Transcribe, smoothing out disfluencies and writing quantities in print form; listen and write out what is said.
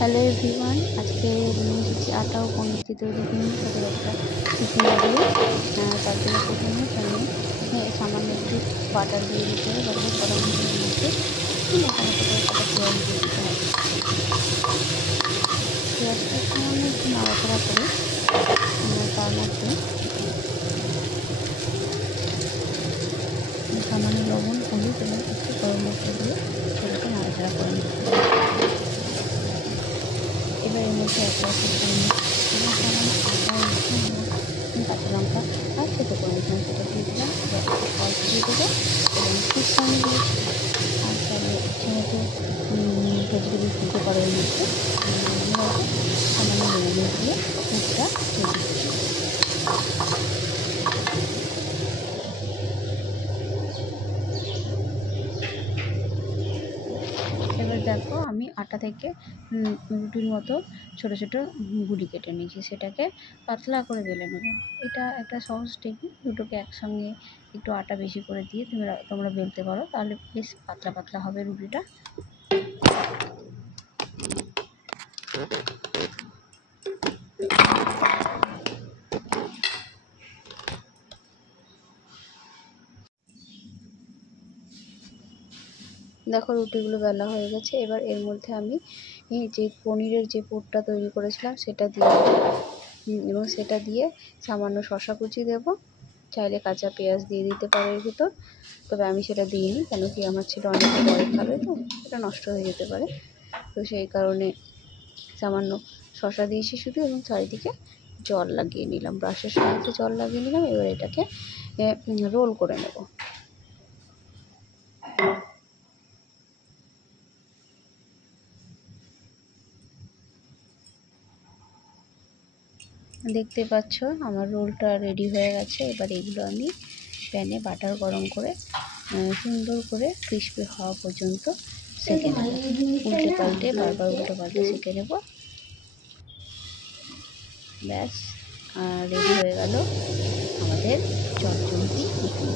Hello everyone, আজকে নিয়ে এসেছি আটা ও পনির দিয়ে তৈরি ছোটো একটা টিফিন দিয়ে। তার জন্য প্রথমে প্যানে সামান্য একটু বাটার দিয়ে দিতে হবে। বাটার গরম হওয়ার মধ্যে মোটামুটি করে একটা পেঁয়াজ দিয়ে দিতে হবে। পেঁয়াজটা সামান্য একটু নাড়াচাড়া করে তার মধ্যে সামান্য লবণ, হলুদ এবং একটু গরম মশলা দিয়ে সেটাকে নাড়াচাড়া করে নিতে হবে। এবার এর মধ্যে এক গ্লাস এবং সামান্য আদা, রসুন এবং কাঁচা লঙ্কা আর ছোটো করে নিয়েছিলাম, সেটা দিয়ে দিলাম। এবার অল্প দিয়ে দেবো এবং খুব সঙ্গে আর তাহলে ইচ্ছে মতো ভেজিটেবলস দিতে পারো এর মধ্যে। সামান্য লেবু দিয়ে পুরটা রেডি। এবার দেখো আমি আটা থেকে রুটির মতো ছোটো ছোটো গুলি কেটে নিয়েছি, সেটাকে পাতলা করে বেলে নেব। এটা একটা সহজ টেকনিক, দুটোকে একসঙ্গে একটু আটা বেশি করে দিয়ে তোমরা বেলতে পারো, তাহলে বেশ পাতলা পাতলা হবে রুটিটা। দেখো রুটিগুলো বেলা হয়ে গেছে। এবার এর মধ্যে আমি যে পনিরের যে পুরটা তৈরি করেছিলাম সেটা দিয়ে এবং সেটা দিয়ে সামান্য শসা কুচি দেবো। চাইলে কাঁচা পেঁয়াজ দিয়ে দিতে পারো এর ভিতর, তবে আমি সেটা দিইনি, কেন কি আমার ছেলে অনেকে পরে খাবে, তো এটা নষ্ট হয়ে যেতে পারে। তো সেই কারণে সামান্য শসা দিয়েছি শুধু, এবং চারিদিকে জল লাগিয়ে নিলাম, ব্রাশের সাহায্যে জল লাগিয়ে নিলাম। এবার এটাকে রোল করে নেব। দেখতে পাচ্ছ আমার রোলটা রেডি হয়ে গেছে। এবার এগুলো আমি প্যানে বাটার গরম করে সুন্দর করে ক্রিস্পি হওয়া পর্যন্ত সেঁকে নেব। উল্টে পাল্টে বারবার উল্টে পাল্টে সেঁকে নেব। ব্যাস রেডি হয়ে গেল আমাদের চটজলদি টিফিন।